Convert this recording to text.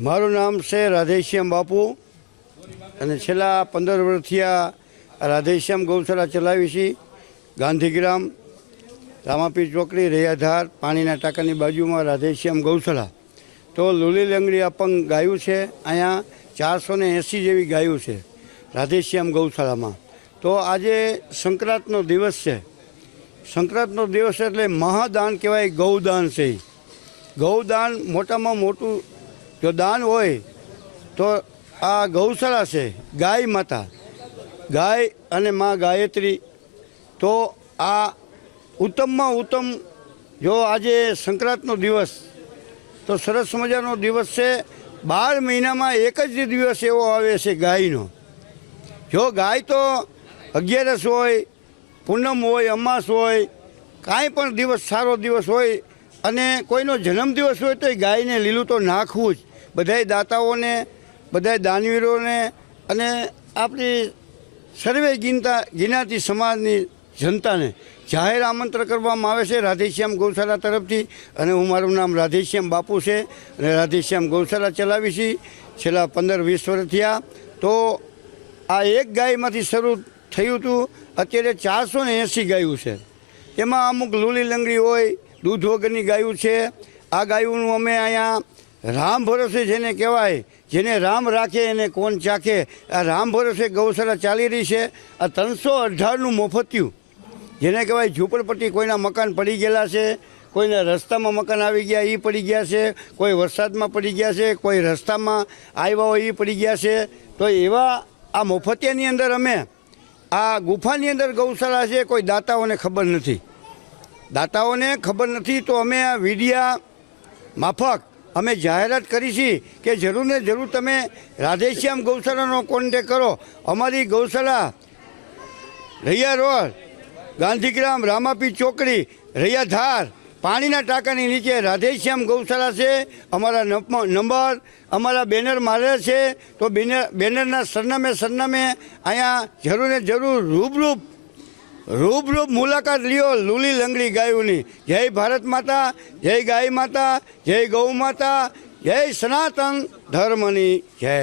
મારું નામ છે રાધેશ્યામ બાપુ અને છેલ્લા 15 વર્ષથી આ રાધેશ્યામ ગૌશાળા ચલાવી છે। ગાંધીગ્રામ, રામાપીર ચોકડી, રૈયાધાર, પાણીના ટાંકાની બાજુમાં રાધેશ્યામ ગૌશાળા। તો લુલી લંગડી અપંગ ગાયું છે। અહીંયા 480 જેવી ગાયું છે રાધેશ્યામ ગૌશાળામાં। તો આજે સંક્રાંતનો દિવસ છે। સંક્રાંતનો દિવસ એટલે મહાદાન કહેવાય, ગૌદાન છે। ગૌદાન મોટામાં મોટું જો દાન હોય તો આ ગૌશાળા છે। ગાય માતા, ગાય અને મા ગાયત્રી, તો આ ઉત્તમમાં ઉત્તમ જો આજે સંક્રાંતનો દિવસ તો સરસ મજાનો દિવસ છે। 12 મહિનામાં એક જ દિવસ એવો આવે છે ગાયનો। જો ગાય તો 11 હોય, પૂનમ હોય, અમાસ હોય, કાંઈ પણ દિવસ સારો દિવસ હોય અને કોઈનો જન્મદિવસ હોય તો એ ગાયને લીલું તો નાખવું જ। બધાય દાતાઓને, બધાય દાનવીરોને અને આપણી સર્વે ગિનાતી સમાજની જનતાને જાહેર આમંત્રણ કરવામાં આવે છે રાધેશ્યામ ગૌશાળા તરફથી। અને મારું નામ રાધેશ્યામ બાપુ છે અને રાધેશ્યામ ગૌશાળા ચલાવી છે છેલ્લા 15-20 વર્ષથી। તો આ એક ગાયમાંથી શરૂ થયું હતું, અત્યારે 480 ગાયું છે। એમાં અમુક લુલી લંગડી હોય, દૂધ વગરની ગાયું છે। આ ગાયોનું અમે અહીંયા રામ ભરોસે જેને કહેવાય, જેને રામ રાખે એને કોણ ચાખે, આ રામ ભરોસે ગૌશાળા ચાલી રહી છે। આ 318નું મોફતિયું જેને કહેવાય ઝૂંપડપટ્ટી, કોઈના મકાન પડી ગયેલા છે, કોઈના રસ્તામાં મકાન આવી ગયા એ પડી ગયા છે, કોઈ વરસાદમાં પડી ગયા છે, કોઈ રસ્તામાં આવ્યા હોય એ પડી ગયા છે। તો એવા આ મોફતિયાની અંદર અમે આ ગુફાની અંદર ગૌશાળા છે, કોઈ દાતાઓને ખબર નથી। દાતાઓને ખબર નથી તો અમે આ વીડિયા માફક અમે જાહેરાત કરી છે કે જરૂર ને જરૂર તમે રાધેશ્યામ ગૌશાળાનો કોન્ટેક કરો। અમારી ગૌશાળા રૈયા રોડ, ગાંધીગ્રામ, રામાપીર ચોકડી, રૈયાધાર, પાણીના ટાંકાની નીચે રાધેશ્યામ ગૌશાળા છે। અમારા નંબર, અમારા બેનર મારે છે। તો બેનરના સરનામે અહીંયા જરૂર ને જરૂર રૂબરૂ મુલાકાત લ્યો લુલી લંગડી ગાયોની। જય ભારત માતા, જય ગાય માતા, જય ગૌ માતા, જય સનાતન ધર્મની જય।